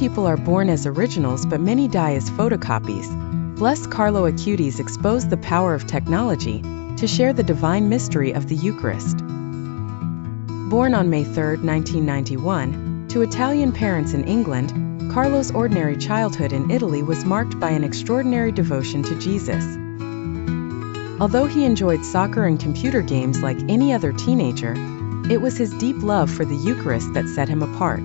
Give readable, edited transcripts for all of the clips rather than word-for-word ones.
people are born as originals but many die as photocopies, Blessed Carlo Acutis exposed the power of technology to share the divine mystery of the Eucharist. Born on May 3, 1991, to Italian parents in England, Carlo's ordinary childhood in Italy was marked by an extraordinary devotion to Jesus. Although he enjoyed soccer and computer games like any other teenager, it was his deep love for the Eucharist that set him apart.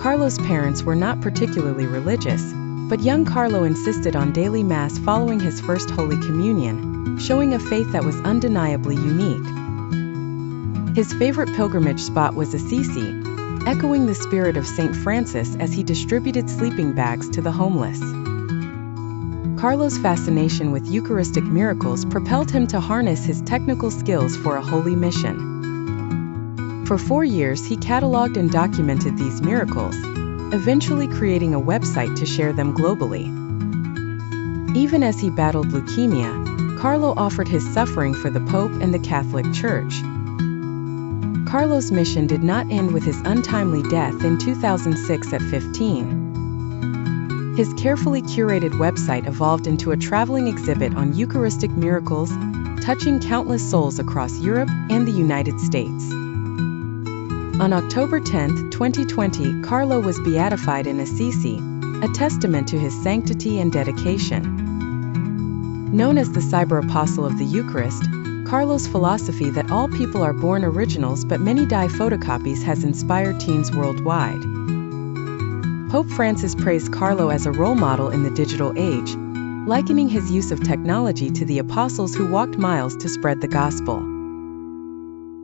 Carlo's parents were not particularly religious, but young Carlo insisted on daily Mass following his first Holy Communion, showing a faith that was undeniably unique. His favorite pilgrimage spot was Assisi, echoing the spirit of St. Francis as he distributed sleeping bags to the homeless. Carlo's fascination with Eucharistic miracles propelled him to harness his technical skills for a holy mission. For 4 years, he cataloged and documented these miracles, eventually creating a website to share them globally. Even as he battled leukemia, Carlo offered his suffering for the Pope and the Catholic Church. Carlo's mission did not end with his untimely death in 2006 at 15. His carefully curated website evolved into a traveling exhibit on Eucharistic miracles, touching countless souls across Europe and the United States. On October 10, 2020, Carlo was beatified in Assisi, a testament to his sanctity and dedication. Known as the Cyber Apostle of the Eucharist, Carlo's philosophy that all people are born originals but many die photocopies has inspired teens worldwide. Pope Francis praised Carlo as a role model in the digital age, likening his use of technology to the apostles who walked miles to spread the gospel.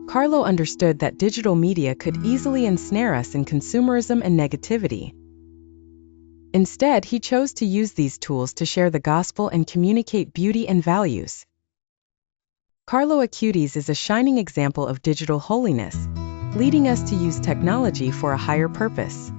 Carlo understood that digital media could easily ensnare us in consumerism and negativity. Instead, he chose to use these tools to share the gospel and communicate beauty and values. Carlo Acutis is a shining example of digital holiness, leading us to use technology for a higher purpose.